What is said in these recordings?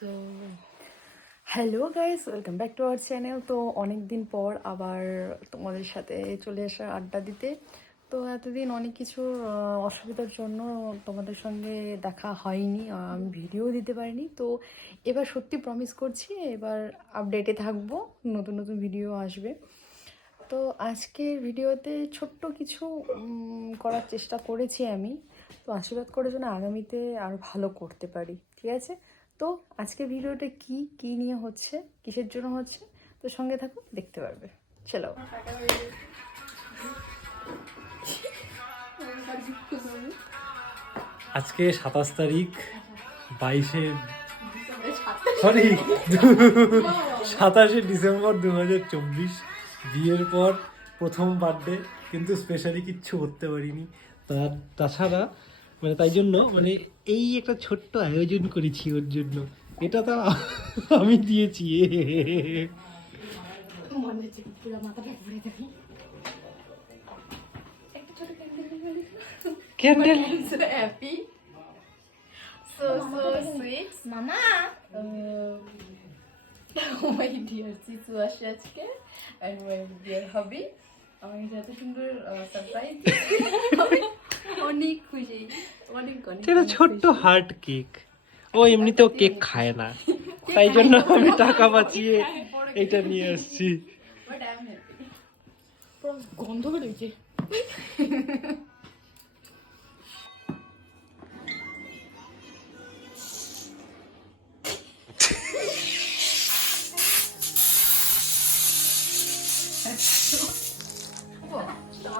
So hello guys, welcome back to our channel. তো অনেক দিন পর আবার তোমাদের সাথে চলে আসা আড্ডা দিতে। তো এতদিন অনেক কিছুর অসুবিধার জন্য তোমাদের সঙ্গে দেখা হয়নি, আমি ভিডিও দিতে পারিনি। তো এবার সত্যি প্রমিস করছি, এবার আপডেটে থাকবো, নতুন নতুন ভিডিও আসবে। তো আজকের ভিডিওতে ছোট্ট কিছু করার চেষ্টা করেছি আমি। তো আশীর্বাদ করে যেন আগামীতে আরও ভালো করতে পারি, ঠিক আছে? তো আজকের ভিডিওটা কি নিয়ে হচ্ছে, কিসের জন্য হচ্ছে, তো সঙ্গে থাকো, দেখতে পারবে। চলো। আজকে 27 তারিখ, 27শে ডিসেম্বর 2024। বিয়ের পর প্রথম বার্থডে, কিন্তু স্পেশালি কিচ্ছু করতে পারিনি। তাছাড়া তাই জন্য এই একটা ছোট্ট আয়োজন করেছি ওর জন্য। এটা তো আমি দিয়েছি। ক্যান্ডেল। হ্যাপি, so sweet মামা। মাই ডিয়ার সিসু আসে আজকে, অ্যান্ড মাই ডিয়ার হবি আমার এত সুন্দর সারপ্রাইজ। অনেক খুশি, অনেক অনেক। এটা ছোট্ট হার্ট কেক। ও এমনিতেও কেক খায় না, তাই জন্য আমি টাকা বাঁচিয়ে এটা নিয়ে আসছি। But I am happy. পুরো গন্ধ বেরোচ্ছে।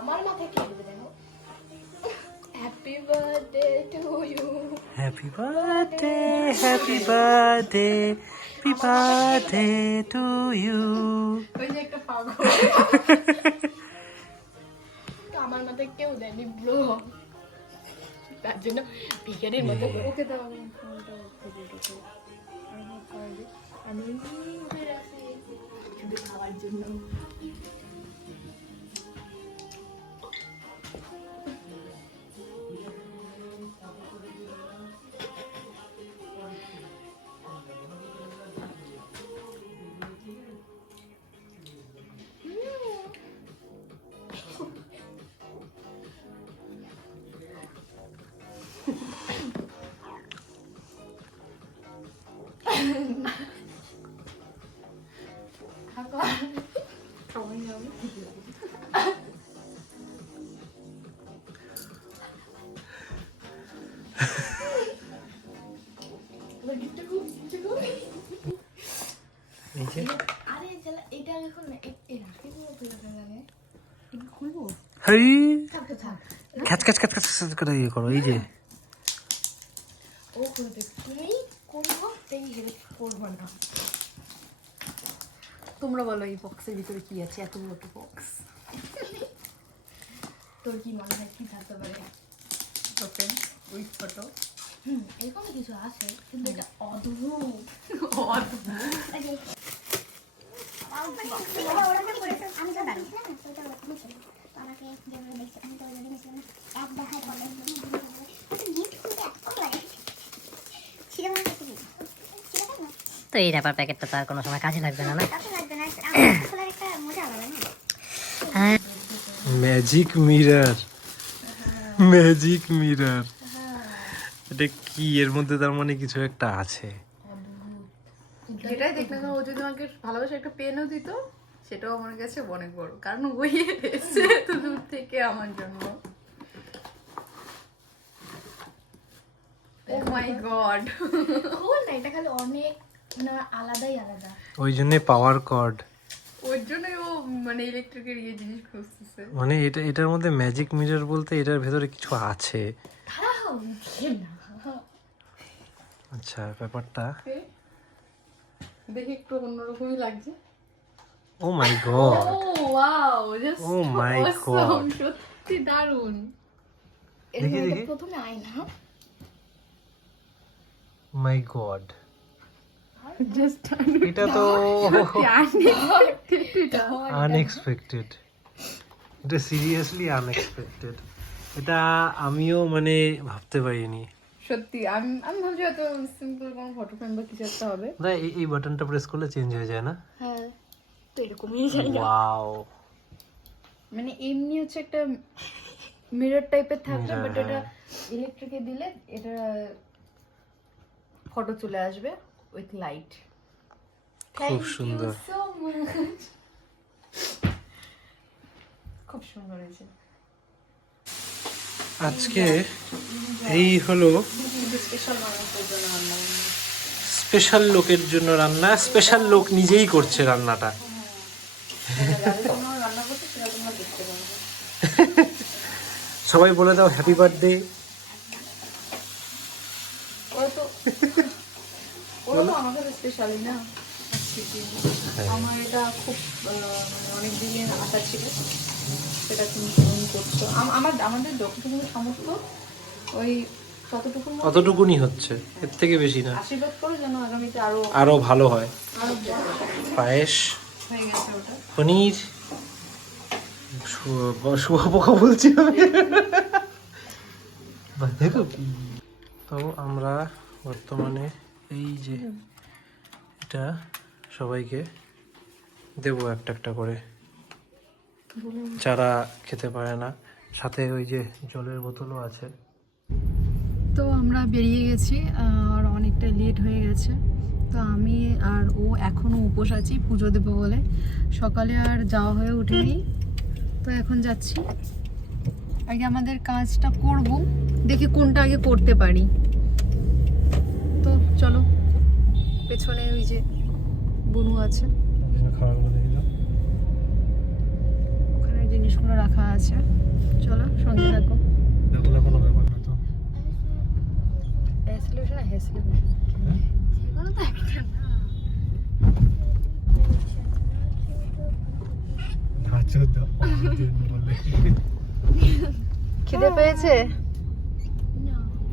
আমার মাথায় কে দেবে দেখো। Happy birthday to you. Happy birthday, happy birthday, happy birthday to you. ওই যে একটা পাগল। তো আমার মাথায় কেউ দেয়নি ব্রো, তার জন্য ভিখারির মতো ওকে দাও। আমি ফোনটা খুঁজে দেখি, আমি উঠে আসি শুধু খাওয়ার জন্য। খ্যাচ খ্যাচ খ্যাচ খ্যাচ করে ইয়ে করো, এই যে ও খুলবে, তুমি করবো তাই হেল্প করবো না। তোমরা বলো এই বক্সের ভিতরে কি আছে, এত বড় বক্স। তোর কি মনে হয় কি থাকতে পারে? Open with photo. এরকম কিছু আছে, কিন্তু এটা অদ্ভুত অদ্ভুত। তো এই র্যাপার প্যাকেটটা তো আর কোনো সময় কাজে লাগবে না, না? Magic mirror, magic mirror. এটা কি? এর মধ্যে তার মানে কিছু একটা আছে। যেটাই দেখ না, ও যদি আমাকে ভালোবাসা একটা পেনও দিত, সেটাও আমার কাছে অনেক বড়, কারণ ওই এসে এত দূর থেকে আমার জন্য। ও মাই গড, ও না, এটা খালি অনেক না আলাদাই আলাদা। ওই জন্য পাওয়ার কর্ড, ওর জন্যই ও ইলেকট্রিকের ইয়ে জিনিস খুঁজতেছে। এটার মধ্যে ম্যাজিক মিরর বলতে এটার ভেতরে কিছু আছে। আচ্ছা, ব্যাপারটা দেখে একটু অন্যরকমই লাগছে। ও মাই গড, ও ওয়াও, জাস্ট ও মাই গড, সত্যি দারুণ। দেখি দেখি, প্রথমে আয়না, মাই গড, জাস্ট এটা তো আনএক্সপেক্টেড। এটা সিরিয়াসলি আনএক্সপেক্টেড। এটা আমিও ভাবতে পারিনি। সত্যি আমি আমি ভাবছি হয়তো সিম্পল কোনো ফটো ফ্রেম বা কিছু একটা হবে। না এই বাটনটা প্রেস করলে চেঞ্জ হয়ে যায় না? হ্যাঁ, তো এরকমই জায়গা। ওয়াও, মানে এমনি হচ্ছে একটা মিরর টাইপের থাকবে, Mirror, বাট এটা হ্যাঁ। ইলেকট্রিকে দিলে এটা ফটো চলে আসবে উইথ লাইট। খুব সুন্দর। সো মাচ, খুব সুন্দর হয়েছে। আজকে এই হলো স্পেশাল মানুষের জন্য রান্না বান্না। স্পেশাল লোকের জন্য রান্না, স্পেশাল লোক নিজেই করছে রান্নাটা। যাদের জন্য রান্না করতে সেটা তোমরা দেখতে পারবে। সবাই বলে দাও হ্যাপি বার্থডে। ওরা তো আমার কাছে স্পেশালি না। আজকে কি, আমার এটা খুব মানে অনেক দিনের আশা ছিল, সেটা তুমি পূরণ করছো। আমাদের যতটুকু সামর্থ্য ওই ততটুকুর মধ্যে অতটুকুনি হচ্ছে, এর থেকে বেশি না। আশীর্বাদ করো যেন আগামীতে আরো ভালো হয়। আরো ভালো পায়েস, হয়ে গেছে ওটা। পনির, শুয়োপোকা বলছি আমি। বাঁধাকপি। তো আমরা বর্তমানে এই যে এটা সবাইকে দেবো একটা একটা করে, যারা খেতে পারে না। সাথে ওই যে জলের বোতলও আছে। তো আমরা বেরিয়ে গেছি, আর অনেকটা লেট হয়ে গেছে। তো আমি আর ও এখনও উপোস আছি পুজো দেবো বলে, সকালে আর যাওয়া হয়ে ওঠেনি। তো এখন যাচ্ছি, আগে আমাদের কাজটা করব, দেখি কোনটা আগে করতে পারি। তো চলো, পেছনে ওই যে বনু আছে, ওখানে জিনিসগুলো রাখা আছে। চলো সঙ্গে থাকো। কোনো ব্যাপার না তো। হ্যাসিলেশন না হ্যাসিলেশন, যেগুলো তো একটা না। খিদে পেয়েছে?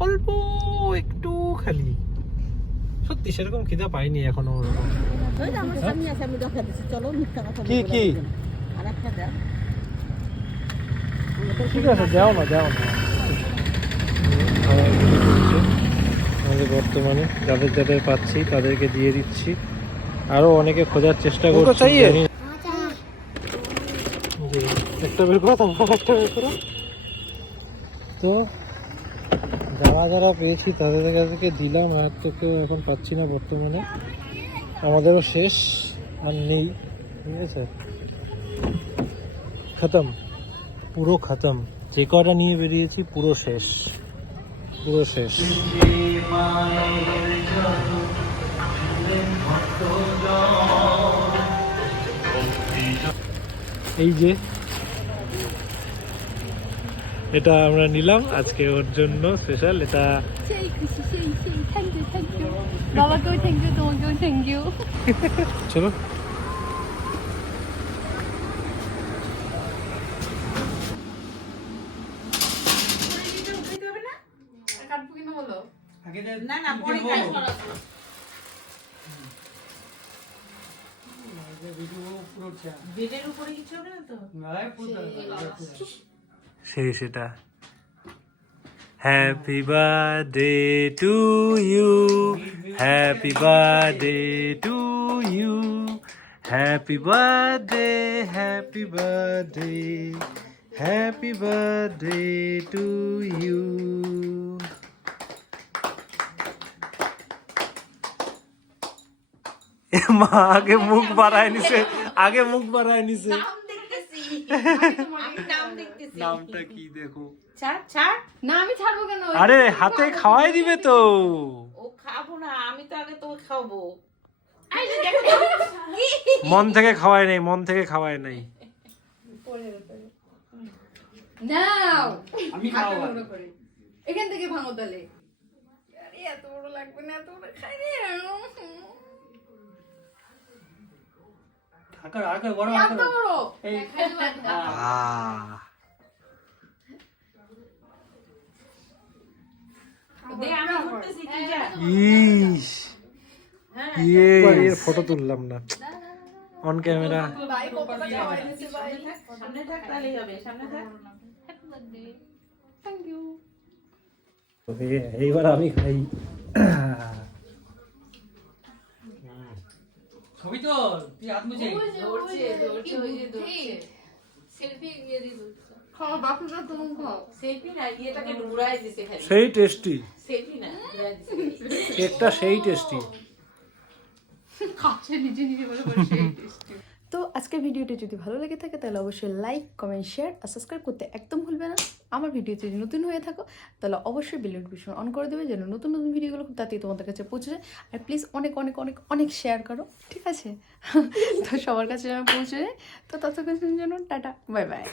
অল্প একটু খালি, সত্যি সেরকম খিদা পাইনি এখনো ওরকম। কি কি ঠিক আছে, যাও না যাও না। আমাদের বর্তমানে যাদের যাদের পাচ্ছি তাদেরকে দিয়ে দিচ্ছি, আরো অনেকে খোঁজার চেষ্টা করছি। জানি না। জি, একটা বের করো, তারপর একটা বের করো। তো যারা যারা পেয়েছি তাদের কাছে দিলাম, আর তো কেউ এখন পাচ্ছি না বর্তমানে। আমাদেরও শেষ, আর নেই। ঠিক আছে, খতম, পুরো খতম। যে কটা নিয়ে বেরিয়েছি পুরো শেষ, পুরো শেষ। এই যে এটা আমরা নিলাম আজকে ওর জন্য স্পেশাল। এটা সেই খুশি, সেই থ্যাংক ইউ থ্যাংক ইউ। বাবাকেও থ্যাংক ইউ, তোমাকেও থ্যাংক ইউ। চলো। সেই সেটা happy birthday to you, happy birthday to you, happy birthday, happy birthday, happy birthday to you. মা আগে মুখ বাড়ায় নিছে, আগে মুখ বাড়ায় নিছে। নামটা কি দেখো। না আমি ছাড়বো কেন? আরে হাতে খাওয়াই দিবে তো। ও খাবো না, আমি তো আগে তোকে খাওয়াবো। মন থেকে খাওয়াই নাই, মন থেকে খাওয়াই নাই। নাও আমি খাবো করে এখান থেকে ভাঙো তাহলে। আরে এত বড় লাগবে না, এত বড় খাই রে। আকার আকার বড় এত বড় এই দে আমি করতেছি, তুই যা। ইস, এর ফটো তুললাম না অন ক্যামেরা। ভাই কতটা খাওয়াই দিছে ভাই। সামনে থাক, তাহলেই হবে, সামনে থাক। Happy birthday, thank you. এইবার আমি খাই। ছবি তো তুই হাত মুছে সেই টেস্টি কেকটা, সেই টেস্টি। তো আজকের ভিডিওটি যদি ভালো লেগে থাকে তাহলে অবশ্যই লাইক, কমেন্ট, শেয়ার আর সাবস্ক্রাইব করতে একদম ভুলবে না। আমার ভিডিও যদি নতুন হয়ে থাকো তাহলে অবশ্যই বেল নোটিফিকেশন অন করে দেবে, যেন নতুন নতুন ভিডিওগুলো খুব তাড়াতাড়ি তোমাদের কাছে পৌঁছে যায়। আর প্লিজ অনেক অনেক অনেক অনেক শেয়ার করো, ঠিক আছে? তো সবার কাছে যেন পৌঁছে যায়। তো ততক্ষণের জন্য টাটা, বাই বাই।